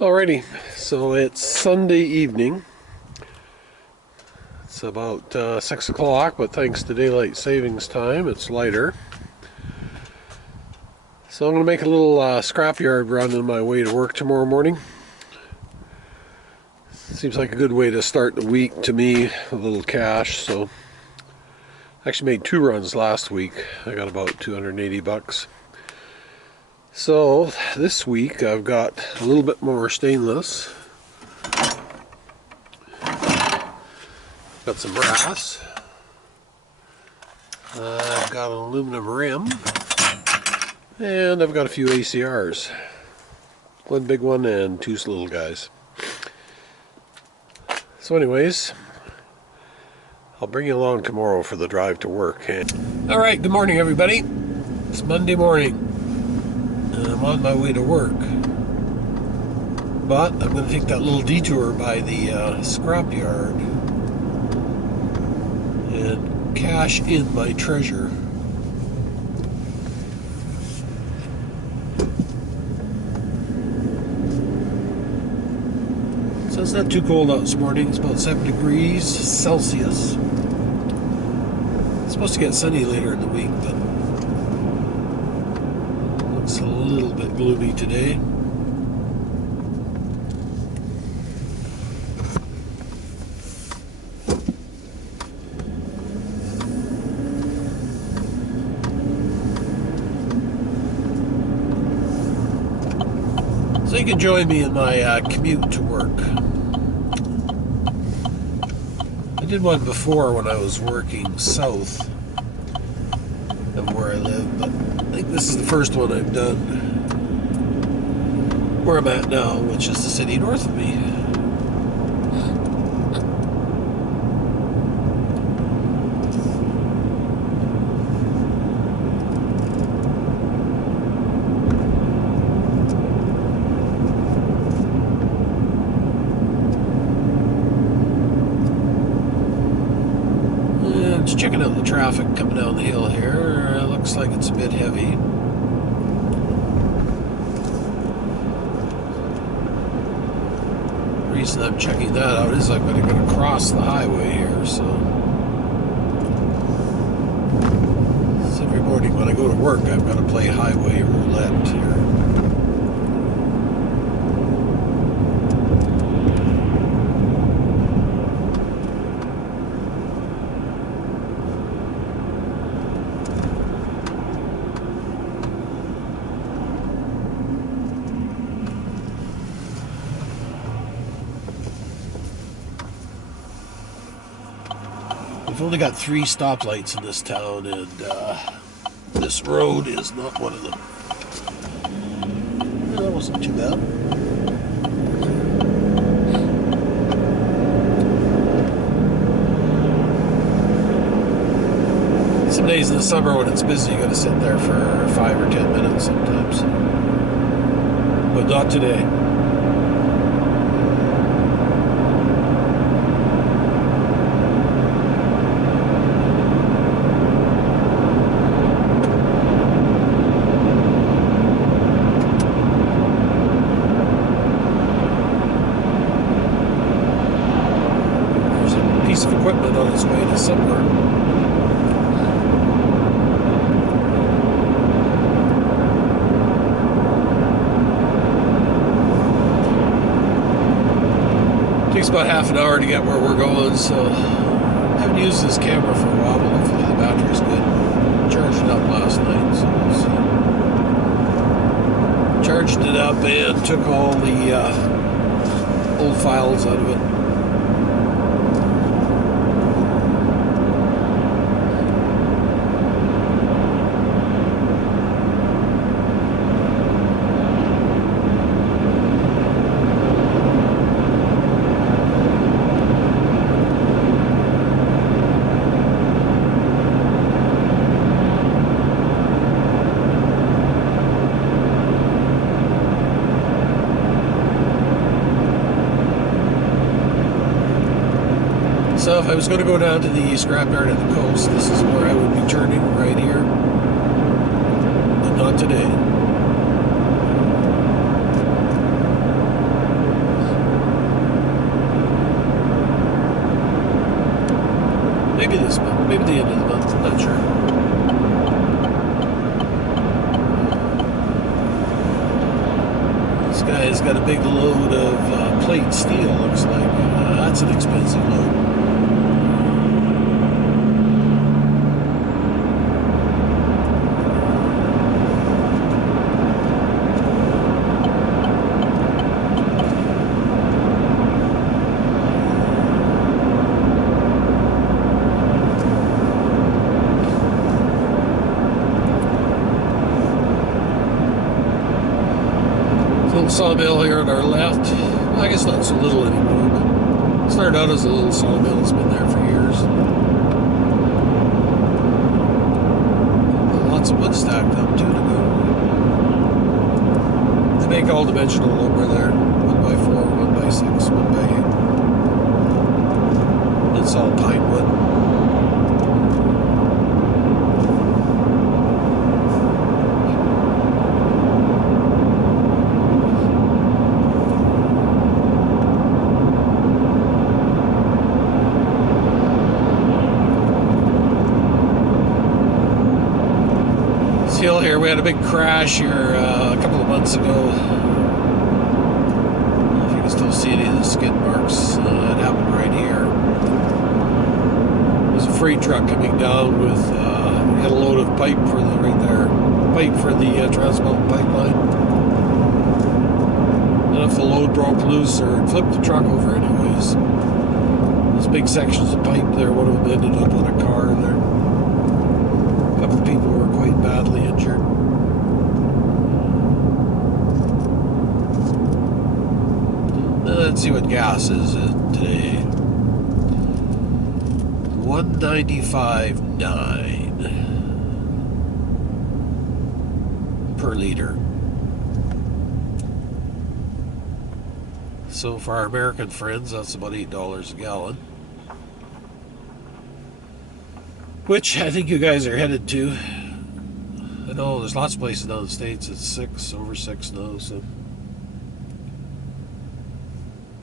Alrighty, so it's Sunday evening. It's about 6 o'clock, but thanks to daylight savings time, it's lighter. So I'm going to make a little scrapyard run on my way to work tomorrow morning. Seems like a good way to start the week to me, a little cash. So I actually made 2 runs last week. I got about 280 bucks. So this week I've got a little bit more stainless. Got some brass. I've got an aluminum rim. And I've got a few ACRs. One big one and 2 little guys. So anyways, I'll bring you along tomorrow for the drive to work. Alright, good morning everybody. It's Monday morning. I'm on my way to work, but I'm going to take that little detour by the scrapyard and cash in my treasure. So it's not too cold out this morning. It's about 7 degrees Celsius. It's supposed to get sunny later in the week, but it's a little bit gloomy today. So you can join me in my commute to work. I did one before when I was working south of where I live, but I think this is the first one I've done where I'm at now, which is the city north of me. And just checking out the traffic coming down the hill here. Looks like it's a bit heavy. The reason I'm checking that out is I'm going to cross the highway here, so every morning when I go to work I've got to play highway roulette here. We've only got 3 stoplights in this town, and this road is not one of them. That wasn't too bad. Some days in the summer when it's busy, you gotta sit there for 5 or 10 minutes sometimes. But not today. Piece of equipment on its way to somewhere. Takes about half an hour to get where we're going, so I haven't used this camera for a while, but hopefully the battery's good. Charged it up last night, so we'll see. Charged it up and took all the old files out of it. So if I was going to go down to the scrapyard at the coast, this is where I would be turning, right here. But not today. maybe this month, maybe the end of the month, I'm not sure. This guy's got a big load of plate steel, looks like. That's an expensive load. Little sawmill here on our left. Well, I guess not so little anymore, but it started out as a little sawmill. It's been there for years. Lots of wood stacked up too to go. They make all dimensional lumber there. 1x4, 1x6, 1x8. It's all pine wood. Hill here. We had a big crash here a couple of months ago. I don't know if you can still see any of the skid marks. It happened right here. There's a freight truck coming down with had a load of pipe for the pipe for the Trans Mountain pipeline. And if the load broke loose or it flipped the truck over anyways, those big sections of pipe there, one of them ended up on a car there. A couple of people were quite badly injured. Let's see what gas is today. 195.9 per liter. So for our American friends, that's about $8 a gallon. Which I think you guys are headed to. I know there's lots of places down in the States it's over 6 now, so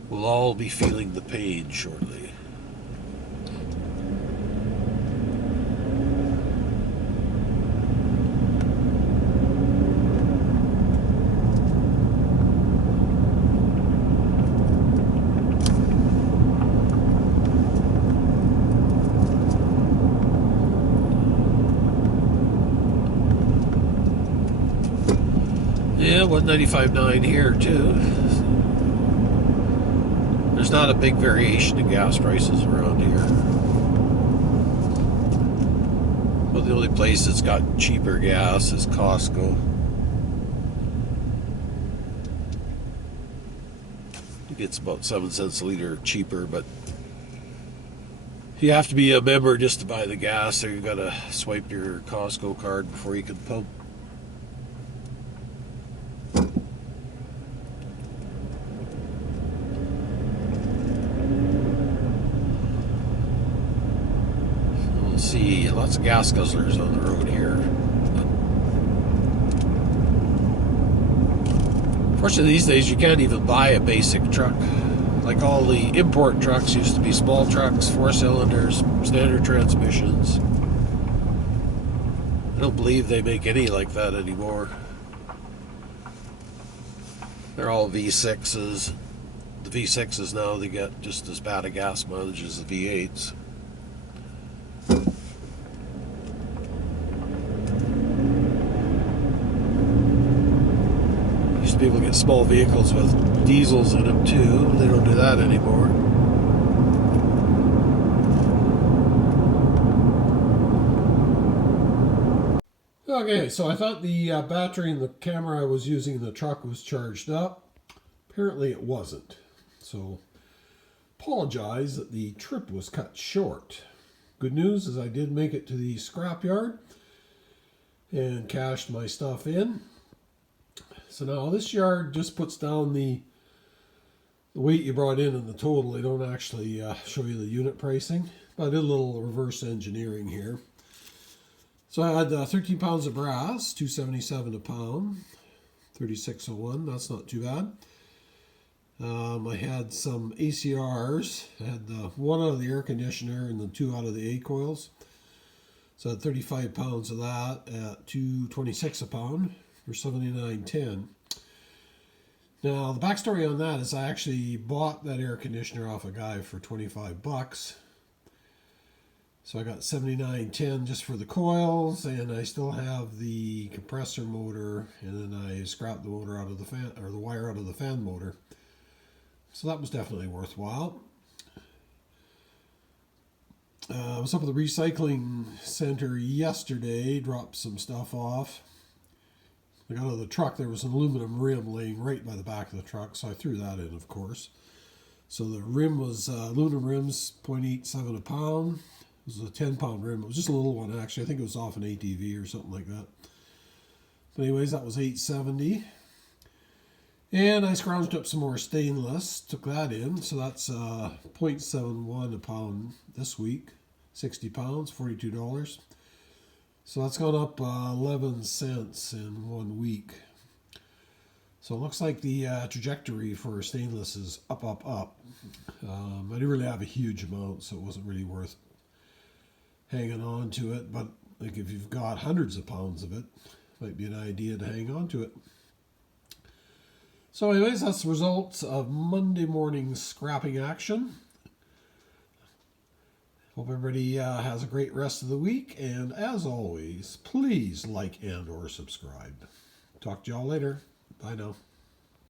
we'll all be feeling the pain shortly. Yeah, 195.9 here too. There's not a big variation in gas prices around here. Well, the only place that's got cheaper gas is Costco. It gets about 7 cents a liter cheaper, but you have to be a member just to buy the gas, so you've got to swipe your Costco card before you can pump. See lots of gas guzzlers on the road here. Fortunately, these days you can't even buy a basic truck. Like all the import trucks used to be small trucks, 4 cylinders, standard transmissions. I don't believe they make any like that anymore. They're all V6s. The V6s now, they get just as bad a gas mileage as the V8s. People get small vehicles with diesels in them too. They don't do that anymore. Okay, so I thought the battery in the camera I was using in the truck was charged up. Apparently it wasn't. So apologize that the trip was cut short. Good news is I did make it to the scrapyard and cashed my stuff in. So now this yard just puts down the weight you brought in and the total. They don't actually show you the unit pricing, but I did a little reverse engineering here. So I had 13 pounds of brass, $2.77 a pound, 36.01. That's not too bad. I had some ACRs. I had the one out of the air conditioner and the two out of the A coils. So I had 35 pounds of that at $2.26 a pound for $79.10. Now the backstory on that is I actually bought that air conditioner off a guy for 25 bucks. So I got $79.10 just for the coils, and I still have the compressor motor, and then I scrapped the motor out of the fan, or the wire out of the fan motor. So that was definitely worthwhile. I was up at the recycling center yesterday, dropped some stuff off. I got out of the truck, there was an aluminum rim laying right by the back of the truck, so I threw that in, of course. So the rim was aluminum rims, 0.87 a pound. It was a 10-pound rim. It was just a little one, actually. I think it was off an ATV or something like that. But anyways, that was $8.70. And I scrounged up some more stainless, took that in. So that's 0.71 a pound this week, 60 pounds, $42. So that's gone up 11 cents in 1 week. So it looks like the trajectory for stainless is up, up, up. I didn't really have a huge amount, so it wasn't really worth hanging on to it. But like if you've got hundreds of pounds of it, might be an idea to hang on to it. So anyways, that's the results of Monday morning's scrapping action. Hope everybody has a great rest of the week. And as always, please like and or subscribe. Talk to y'all later. Bye now.